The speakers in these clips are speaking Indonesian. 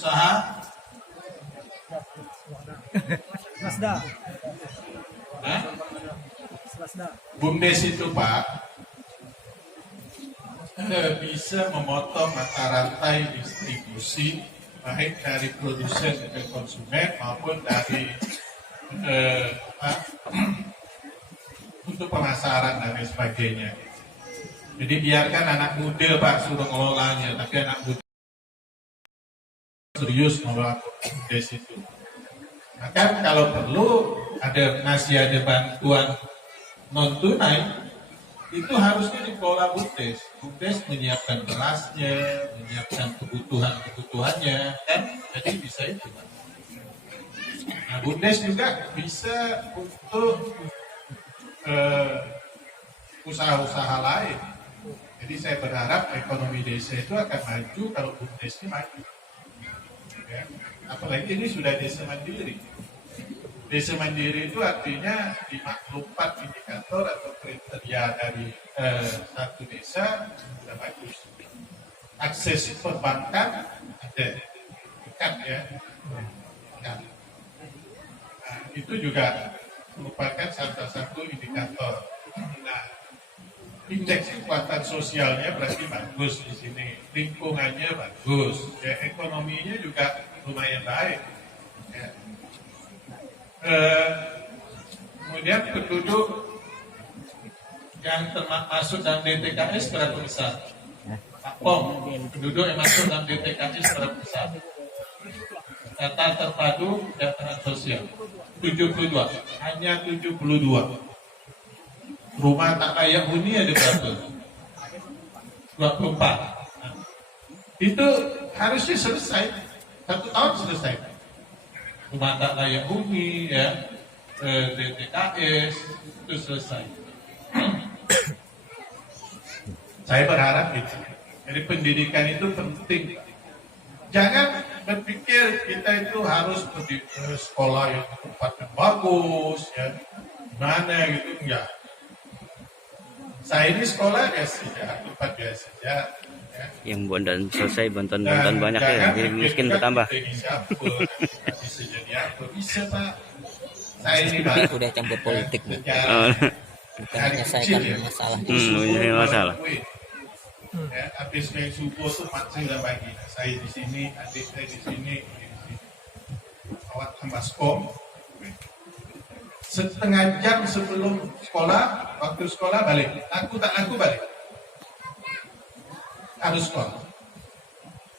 usaha Swasta. Hah? Swasta. BUMDes itu Pak bisa memotong mata rantai distribusi baik dari produsen ke konsumen maupun dari untuk pemasaran dan lain sebagainya. Jadi biarkan anak muda Pak suruh ngelolanya, tapi anak muda serius mengelola BUMDes itu. Maka kalau perlu masih ada bantuan non tunai, itu harusnya dikelola BUMDes. BUMDes menyiapkan berasnya, menyiapkan kebutuhannya, kan? Jadi bisa itu. Nah, BUMDes juga bisa untuk usaha-usaha lain. Jadi saya berharap ekonomi desa itu akan maju kalau BUMDesnya maju. Ya. Apalagi ini sudah desa mandiri. Desa mandiri itu artinya 54 indikator atau kriteria dari satu desa sudah bagus. Akses perbankan ada, dekat ya. Dekat. Nah, itu juga merupakan salah satu indikator. Nah, indeks kekuatan sosialnya berarti bagus di sini, lingkungannya bagus, ya, ekonominya juga lumayan baik. Ya. Kemudian penduduk yang masuk dalam DTKS berapa besar? Pak Pong, penduduk yang masuk dalam DTKS berapa besar? Data terpadu kesejahteraan sosial 72, hanya 72. Rumah tak layak huni ada berapa? 24. Nah, itu harusnya selesai, 1 tahun selesai. Rumah tak layak huni, ya, DTKS itu selesai. Saya berharap itu. Jadi pendidikan itu penting. Jangan berpikir kita itu harus pergi ke sekolah yang tempat yang bagus, ya, mana gitu, enggak. Saya ini sekolah biasa saja, tempat biasa saja. Ya. Yang bondan selesai, bonton banyak ya, jadi miskin bertambah. Bisa jadi apa? Bisa Pak. Saya ini Pak. Udah campur politik Bu. Bukan menyelesaikan masalah. Masalah. Ya, habis main subuh tuh maksud udah bagi. Saya di sini, adik saya di sini. Awak baskom. Setengah jam sebelum sekolah, waktu sekolah balik. Aku balik. Harus sekolah.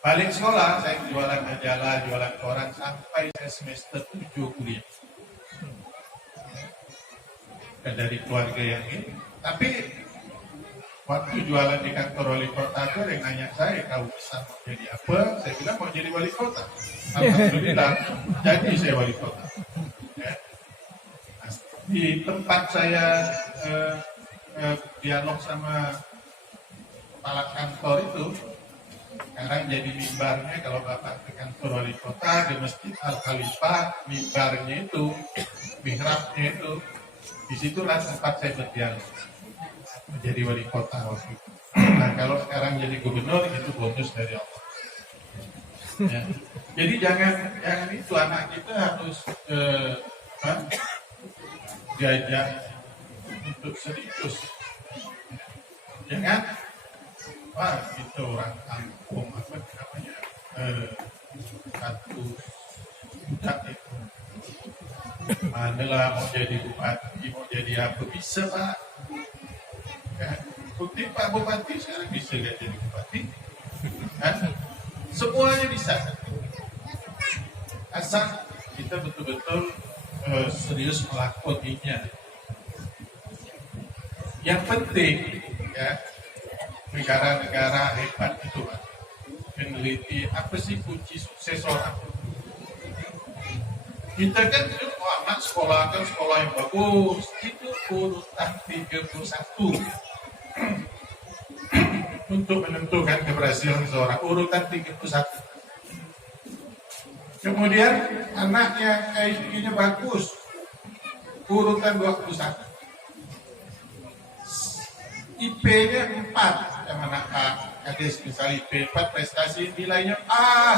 Balik sekolah, saya jualan majalah, jualan koran sampai saya semester 7 kuliah. Dan dari keluarga yang ini. Tapi waktu jualan di kantor wali kota itu ada yang nanya saya, kau besar mau jadi apa? Saya bilang mau jadi wali kota. Alhamdulillah, jadi saya wali kota. Ya. Di tempat saya dialog sama kepala kantor itu, sekarang jadi mimbarnya kalau Bapak ke kantor wali kota di Masjid Al-Khalifah, mimbarnya itu, mihrabnya itu, disitulah tempat saya berdialog menjadi wali kota waktu itu. Nah kalau sekarang jadi gubernur itu bonus dari Allah. Ya. Jadi jangan itu, anak kita harus diajak untuk serius. Jangan wah itu orang kampung apa namanya satu budak itu manalah mau jadi bupati, mau jadi apa bisa Pak. Ya, bukti Pak Bupati sekarang bisa gak jadi bupati, kan? Semuanya bisa, asal kita betul-betul serius melakukannya. Yang penting ya, negara-negara hebat itu Pak, meneliti apa sih kunci sukses orang. Kita kan anak sekolah kan sekolah yang bagus, itu urutan 31 untuk menentukan keberhasilan seorang, urutan 31. Kemudian anaknya IQ-nya bagus, urutan 21. IP-nya 4, yang anak kades misalnya IP 4 prestasi nilainya A.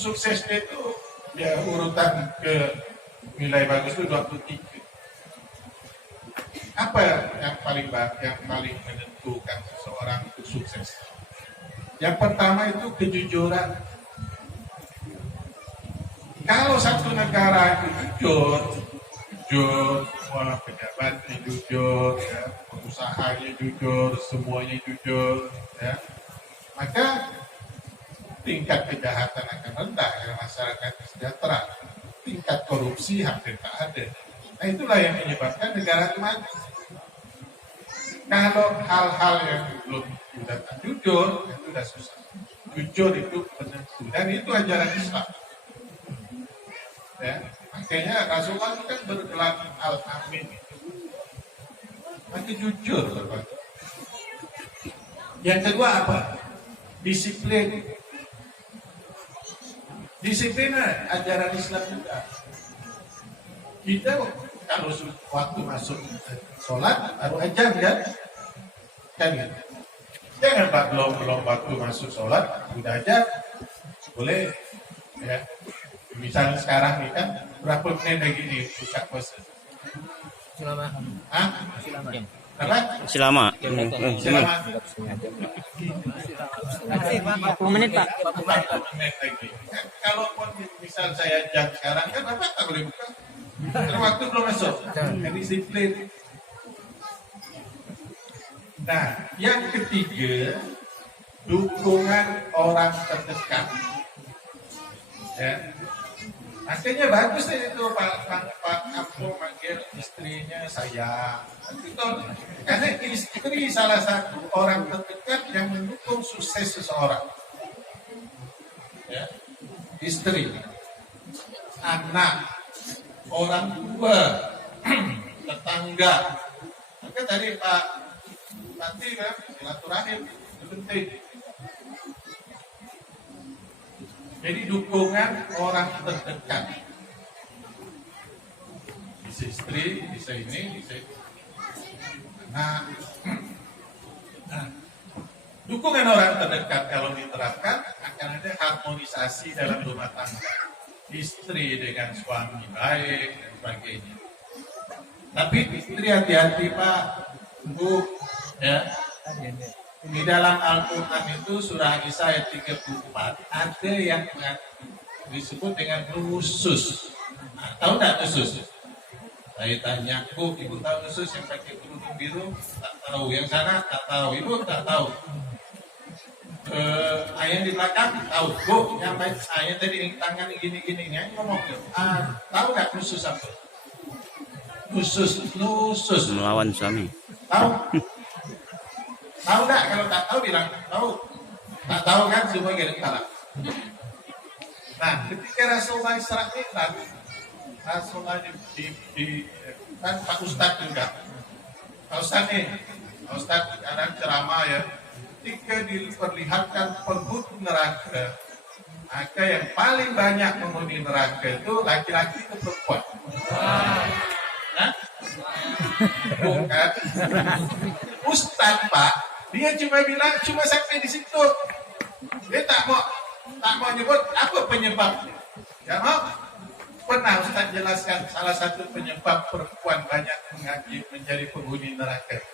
suksesnya itu ya urutan ke nilai bagus itu 23. Apa yang paling menentukan seseorang itu sukses? Yang pertama itu kejujuran. Kalau satu negara itu jujur, semua pejabatnya jujur, ya, pengusahanya jujur, semuanya jujur, ya, maka tingkat kejahatan akan rendah, ya, masyarakat sejahtera, tingkat korupsi hampir tak ada. Nah itulah yang menyebabkan negara itu maju. Kalau hal-hal yang belum sudah jujur, itu sudah susah. Jujur itu penentu, dan itu ajaran Islam. Ya, makanya Rasulullah itu kan bergelar al-amin itu. Maka jujur, Bapak. Yang kedua apa? Disiplin. Disiplin ajaran Islam juga. Kita kalau waktu masuk sholat baru ajar kan gitu. Jangan belum waktu masuk sholat udah ajar, boleh ya. Misalnya sekarang nih kan berapa menit lagi nih buka puasa? Selama. Hah? Apa? Selama. Selama 40 menit Pak. 40 menit lagi. Kan, kalau misal saya jam sekarang kan apa tak boleh buka? Karena waktu belum masuk. Kan disiplin. Nah, yang ketiga, dukungan orang terdekat. Ya. Makanya bagus itu Pak Abdul manggil istrinya saya. Karena istri salah satu orang terdekat yang mendukung sukses seseorang. Ya. Istri, anak, orang tua, tetangga. Maka tadi Pak Tati kan silaturahim itu penting. Jadi dukungan orang terdekat. Bisa istri, bisa ini, bisa itu. Nah, dukungan orang terdekat kalau diterapkan akan ada harmonisasi dalam rumah tangga. Istri dengan suami baik dan sebagainya. Tapi istri hati-hati Pak, Bu, ya. Di dalam Al-Quran itu surah Isa ayat 34 ada yang disebut dengan nusus. Nah, tahu nggak nusus? Saya tanya, Bu, ibu tahu nusus yang pakai kerudung biru? Tak tahu. Yang sana tak tahu. Ibu tak tahu. Ayah di belakang tahu. Bu, yang baik saya tadi tangan gini-gini yang ngomong. Tahu nggak nusus apa? Nusus Melawan suami. Tahu? Tahu nggak? Kalau tak tahu bilang tahu. Tak tahu kan semua gini salah. Nah, ketika Rasulullah Isra Mi'raj, Rasulullah di kan Pak Ustadz juga. Pak Ustadz nih, Pak Ustadz sekarang ceramah ya. Ketika diperlihatkan penghuni neraka, maka yang paling banyak penghuni neraka itu laki-laki atau perempuan. Nah, bukan. Ustadz Pak, dia cuma bilang cuma sampai di situ. Dia tak mau nyebut apa penyebabnya. Ya mau? Pernah Ustadz jelaskan salah satu penyebab perempuan banyak menjadi penghuni neraka.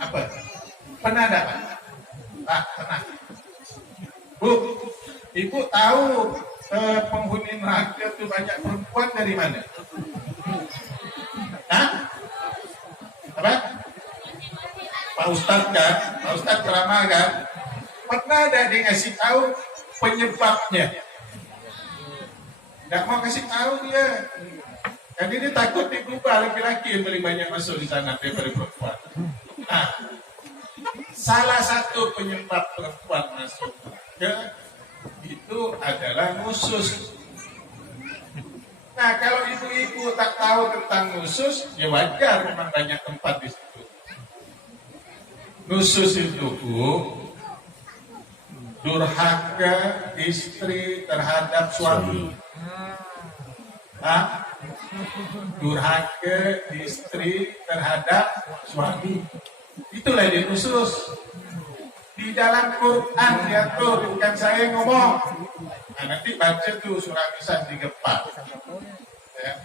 Apa? Pernah ada Pak? Pernah. Bu, Ibu tahu penghuni neraka itu banyak perempuan dari mana? Hah? Apa? Pak Ustadz kan? Pak Ustadz ceramah kan? Pernah ada dia ngasih tahu penyebabnya? Nggak mau kasih tahu dia. Jadi dia takut diubah laki-laki yang paling banyak masuk di sana daripada perempuan. Nah, salah satu penyebab perempuan masuk ke itu adalah nusus. Nah, kalau ibu-ibu tak tahu tentang nusus, ya wajar memang banyak tempat di situ. Nusus itu durhaka istri terhadap suami. Nah, durhaka istri terhadap suami. Itulah dia nusus. Di dalam Quran diatur, bukan saya yang ngomong. Nah, nanti baca tuh surah Nisa 34. Ya.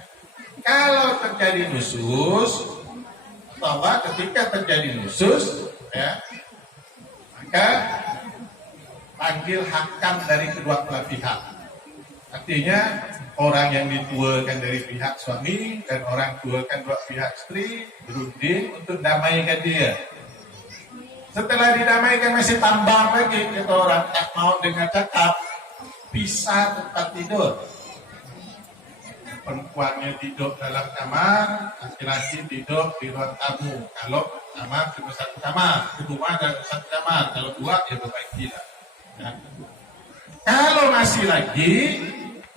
Kalau terjadi nusus, bahwa ketika terjadi nusus, ya, maka panggil hakam dari kedua belah pihak. Artinya orang yang dituakan dari pihak suami dan orang tuakan dua pihak istri berunding untuk damaikan dia. Setelah didamaikan masih tambah lagi, kata orang tak mau dengar cakap, pisah tempat tidur. Perempuannya tidur dalam kamar, laki-laki tidur di ruang tamu. Kalau kamar cuma satu kamar, di rumah ada satu kamar. Kalau dua, ya berbagi lah. Ya. Kalau masih lagi,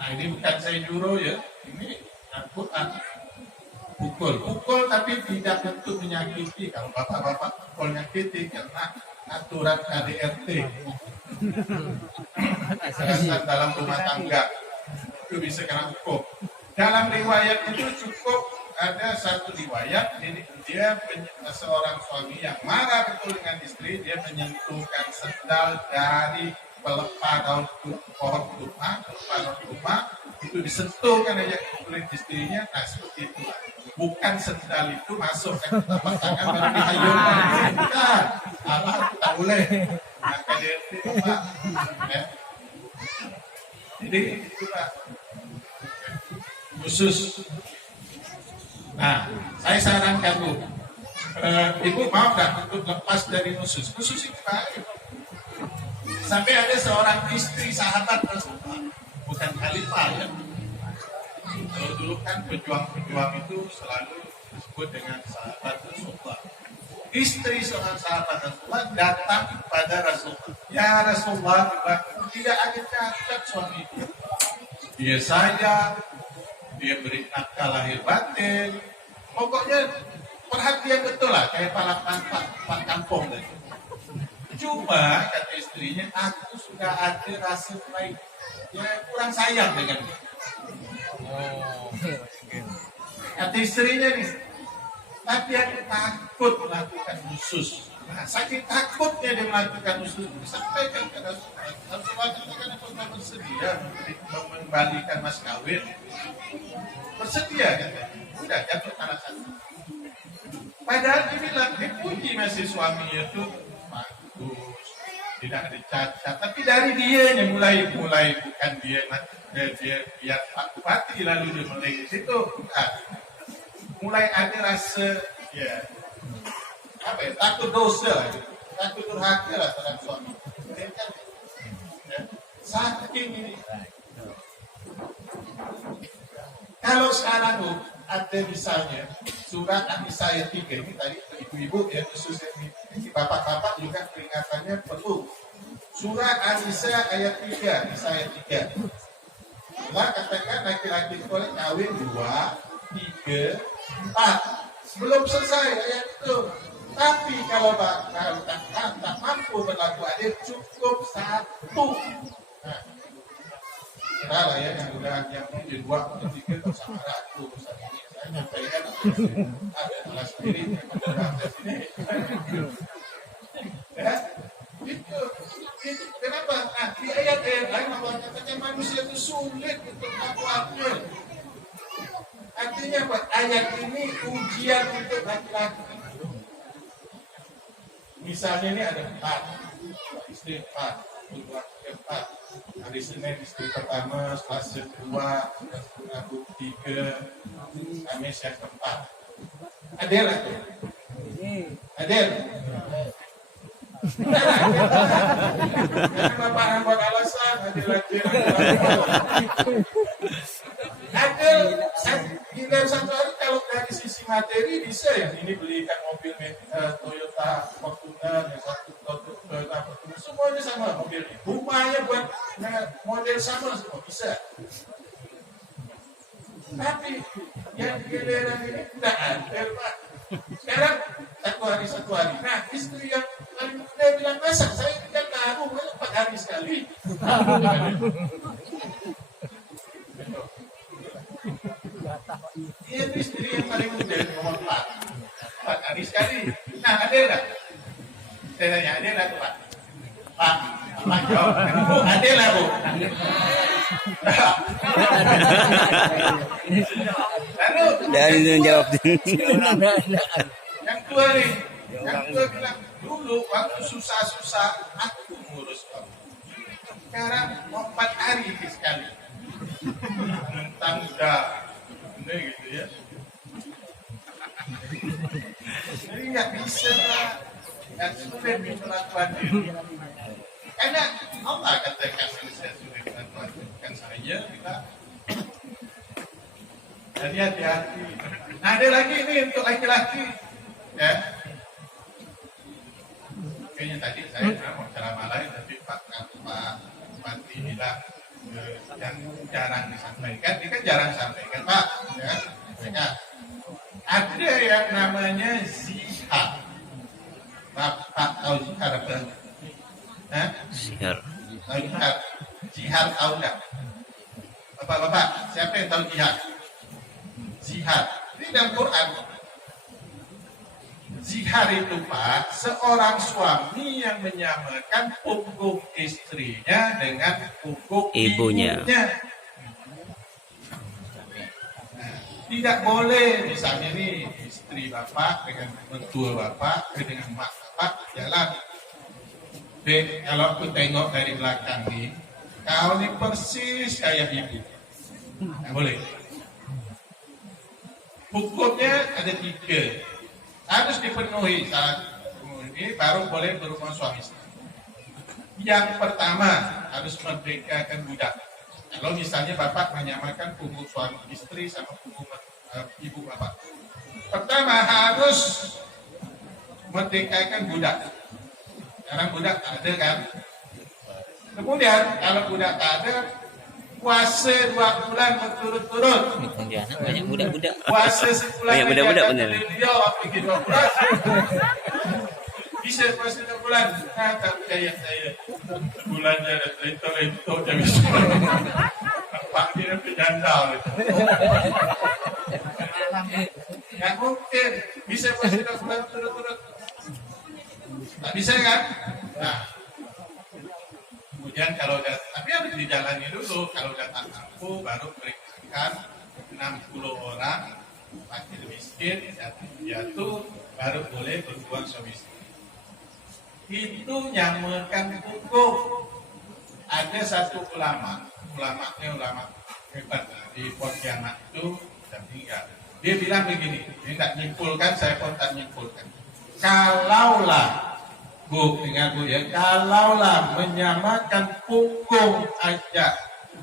nah ini bukan saya juru ya, ini Al-Quran. Pukul tapi tidak tentu menyakiti. Kalau bapak-bapak pukul menyakiti karena aturan KDRT. Kekerasan dalam rumah tangga itu bisa kena hukum. Dalam riwayat itu cukup ada satu riwayat, ini dia seorang suami yang marah betul dengan istri, dia menyentuhkan sendal dari pelepah daun pohon kurma, itu disentuhkan aja kulit istrinya, nah seperti itu. Bukan sendal itu masuk ke telapak tangan baru dihayunkan, bukan. Allah itu tak boleh. Maka dia itu Pak. Ya. Jadi itu Pak. Khusus. Nah, saya sarankan Bu, Ibu mau nggak untuk lepas dari khusus? Khusus itu baik. Sampai ada seorang istri sahabat Rasulullah, bukan khalifah ya. Kalau dulu kan pejuang-pejuang itu selalu disebut dengan sahabat Rasulullah. Istri seorang sahabat Rasulullah datang kepada Rasulullah. Ya Rasulullah, tidak ada cacat suami itu. Dia saja, dia beri nafkah lahir batin. Pokoknya perhatian betul lah, kayak pak kampung tadi. Cuma kata istrinya, aku sudah ada rasa baik, ya kurang sayang dengan dia. Kata istrinya nih, tapi aku takut melakukan khusus. Nah, saking takutnya dia melakukan khusus, disampaikan ke Rasulullah. Rasulullah katakan apakah bersedia mengembalikan mas kawin? Bersedia katanya. Udah jatuh salah satu. Padahal dibilang dipuji masih suaminya itu bagus, tidak ada cacat. Tapi dari dia yang mulai bukan dia lihat Pak Bupati lalu dia mulai di situ. Bukan. Mulai ada rasa ya apa ya, takut dosa, takut durhaka lah terhadap suami. Ya. Saking ini. Kalau sekarang Bu, ada misalnya surat An-Nisa ayat 3 ini tadi ibu-ibu ya, khususnya ini bapak-bapak juga peringatannya perlu. Surat An-Nisa ayat 3, Nisa ayat 3. Allah katakan laki-laki boleh kawin 2, 3, 4. Belum selesai ayat itu. Tapi kalau tak mampu berlaku adil cukup 1. Nah, kira lah ya yang udah yang di 2, 3 sama aku. Saya nyampaikan ada salah sendiri yang ada sini. Ya, itu kenapa? Nah, di ayat lain Allah katakan manusia itu sulit untuk melakukannya. Artinya apa? Ayat ini ujian untuk laki-laki. Misalnya ini ada 4, istri 4, 4. Hari Senin istri pertama, Selasa kedua, Rabu 3, Kamis yang keempat. Adil atau? Adil. Jangan bapak yang buat alasan, adil. Adil, dalam satu hari kalau dari sisi materi bisa ya, ini belikan mobil Toyota Fortuner, yang satu Toyota Fortuner, semuanya sama mobilnya. Rumahnya buat model sama semua bisa. Tapi yang giliran ini tidak adil Pak. Sekarang satu hari. Nah istri yang paling muda bilang masa saya tidak tahu 4 hari sekali. Dia istri yang paling muda nomor 4 hari sekali. Nah ada tak? Saya tanya ada tak Pak? Pak, jawab. Bu, adil lah Bu. Lalu Dan itu jawab. yang tua nih, yang tua bilang dulu waktu susah-susah aku ngurus kamu. Sekarang 4 hari sekali. Mentang udah ini gitu ya. Jadi nggak bisa lah, nggak sulit melakukan diri. Karena Allah katakan saya sulit melakukan bukan saya kita. Jadi hati-hati. Nah ada lagi ini untuk laki-laki, ya. Kayaknya tadi saya mau ceramah lain, tapi Pak Bupati bilang yang jarang disampaikan, ini kan jarang sampaikan Pak, ya. Mereka ada yang namanya zihar. Bapak tahu zihar apa? Sihar. Tahu zihar? Zihar tahu nggak? Bapak-bapak, siapa yang tahu zihar? Zihar. Ini dalam Quran. Zihar itu Pak, seorang suami yang menyamakan punggung istrinya dengan punggung ibunya. Tidak boleh, misalnya nih istri bapak dengan mentua bapak dengan mak bapak jalan. Dek, kalau aku tengok dari belakang nih, kau nih persis kayak ibu. Tidak boleh. Hukumnya ada 3. Harus dipenuhi saat ini baru boleh berhubungan suami istri. Yang pertama harus merdekakan budak. Kalau misalnya bapak menyamakan punggung suami istri sama punggung ibu bapak, pertama harus merdekakan budak. Sekarang budak tak ada kan? Kemudian kalau budak tak ada, puasa 2 bulan berturut-turut. Banyak budak-budak. Puasa sebulan Banyak budak-budak lagi bener. ada beliau pergi 2 bulan. Bisa puasa 2 bulan. Nah, tak percaya saya. Bulannya ada lento-lento jadi Pak dia penjandal itu. Nggak mungkin bisa puasa 2 bulan berturut-turut. Tak bisa kan? Nah, kemudian kalau udah, tapi harus dijalani dulu. Kalau udah tak mampu, baru periksakan 60 orang fakir miskin jatuh, baru boleh berbuat suami istri. Itu nyamakan hukum. Ada satu ulamanya ulama hebat di Pontianak itu dan tinggal. Dia bilang begini, dia tak nyimpulkan, saya pun tak nyimpulkan. Kalaulah Bu, dengan Bu ya, kalaulah menyamakan punggung aja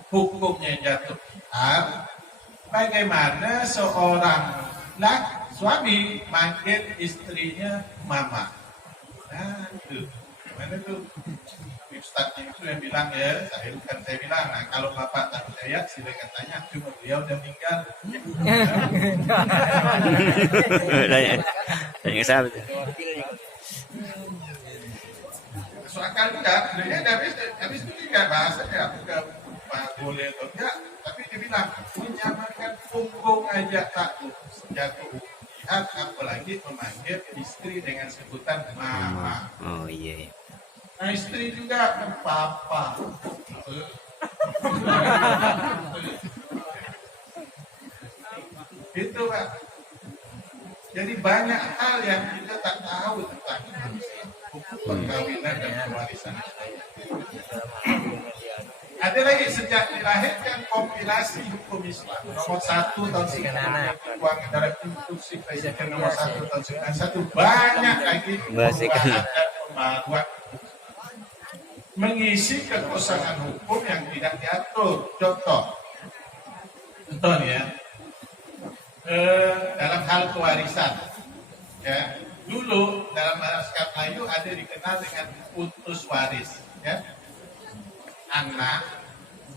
hukumnya jatuh hal, bagaimana seorang suami manggil istrinya mama? Nah itu, mana tuh? Ustaz itu yang bilang ya, saya bilang, nah kalau bapak tak percaya silakan tanya, cuma beliau udah meninggal. Tanya sahabat. Soalkan enggak, dia habis itu juga bahasanya bukan boleh atau enggak, tapi dia bilang menyamakan punggung aja takut jatuh lihat, apalagi memanggil istri dengan sebutan mama. Oh iya. Nah istri juga kan papa. Itu Pak. Jadi banyak hal yang kita tak tahu tentang hukum perkawinan dan pewarisan. Ada lagi sejak dilahirkan kompilasi hukum Islam nomor 1 tahun 1991, Uang Negara Instruksi Presiden nomor 1 tahun 1991, banyak lagi perubahan dan pembaruan mengisi kekosongan hukum yang tidak diatur. Contoh nih ya, dalam hal pewarisan, ya dulu dalam masyarakat Melayu ada dikenal dengan utus waris, ya. Anak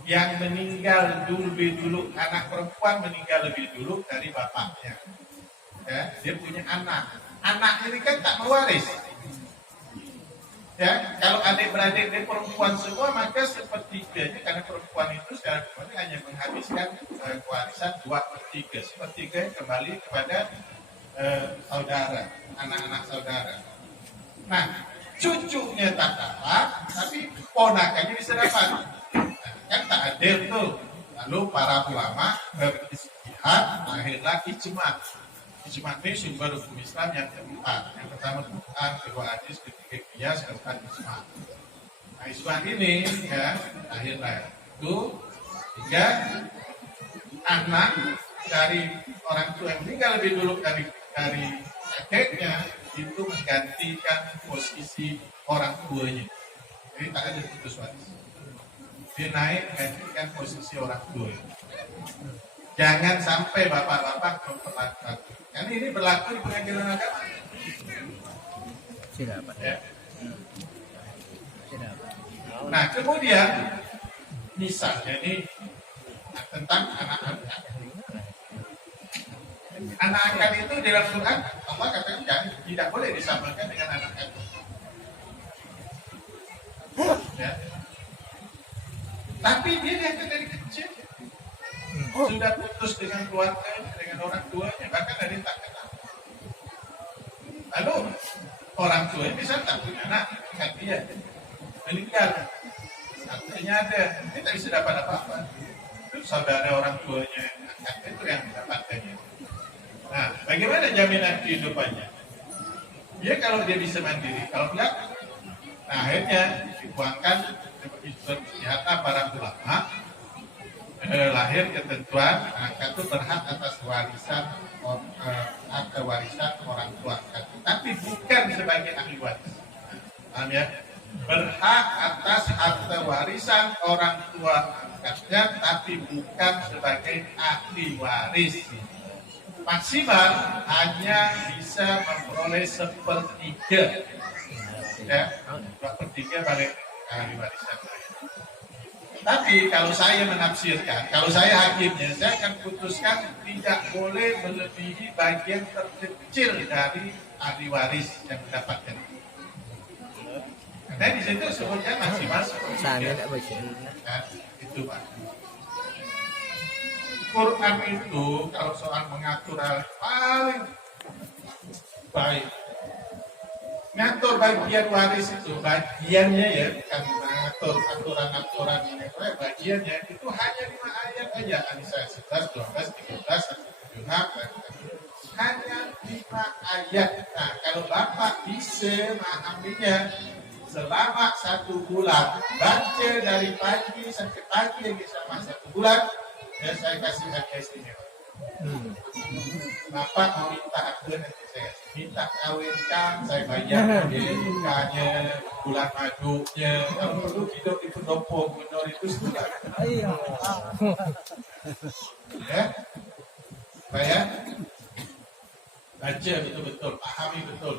yang meninggal lebih dulu, anak perempuan meninggal lebih dulu dari bapaknya, ya, dia punya anak ini kan tak mewaris, ya. Kalau adik-beradik dia perempuan semua, maka sepertiganya, karena perempuan itu secara kembali hanya menghabiskan kewarisan 2/3, sepertiga kembali kepada saudara, anak-anak saudara. Nah, cucunya tak dapat, tapi ponakannya bisa dapat. Nah, kan tak adil tuh. Lalu para ulama beristihad, lahirlah ijma. Ijma ini sumber hukum Islam yang keempat. Yang pertama Quran, kedua hadis, ketiga qiyas, keempat ijma. Nah, ijma ini ya lahirlah itu tiga anak dari orang tua yang meninggal lebih dulu dari kakeknya itu menggantikan posisi orang tuanya. Jadi tak ada putus waris. Dia naik menggantikan posisi orang tua. Jangan sampai bapak-bapak memperlakukan. Karena ini berlaku di pengadilan agama. Tidak Pak. Ya. Tidak Pak. Nah kemudian misalnya ini tentang anak angkat. Anak angkat itu di dalam Quran Allah katakan tidak boleh disamakan dengan anak angkat. Ya. Tapi dia diangkat dari kecil, sudah putus dengan keluarganya, dengan orang tuanya, bahkan dari tak kenal. Lalu orang tuanya bisa tak punya anak, kan dia meninggal, artinya ada, dia tak bisa dapat apa-apa. Itu saudara orang tuanya, angkat itu yang mendapatkannya. Nah, bagaimana jaminan kehidupannya? Dia kalau dia bisa mandiri, kalau enggak, nah akhirnya dibuangkan ternyata para ulama lahir ketentuan angkat itu berhak atas warisan atau warisan orang tua angkat, tapi bukan sebagai ahli waris. Paham ya? Berhak atas harta warisan orang tua angkatnya, tapi bukan sebagai ahli waris. Maksimal hanya bisa memperoleh 1/3. Ya, 2/3 balik ahli warisan. Tapi kalau saya menafsirkan, kalau saya hakimnya, saya akan putuskan tidak boleh melebihi bagian terkecil dari ahli waris yang mendapatkan. Karena di situ sebutnya maksimal 1/3. Sana tak baca. Nah, itu Pak. Quran itu kalau soal mengatur hal paling baik. Ngatur bagian waris itu, bagiannya ya, bukan mengatur aturan-aturan ini, bagiannya itu hanya 5 ayat aja. An-Nisa 11, 12, 13, 16, hanya 5 ayat. Nah, kalau Bapak bisa memahaminya selama 1 bulan, baca dari pagi sampai pagi selama 1 bulan, ya saya kasih hadiah istimewa. Bapak mau minta aku nanti saya minta kawinkan, saya bayar biaya nikahnya, bulan madunya, kalau perlu hidup di pendopo, benar itu sudah. Ya, saya baca betul-betul, pahami betul,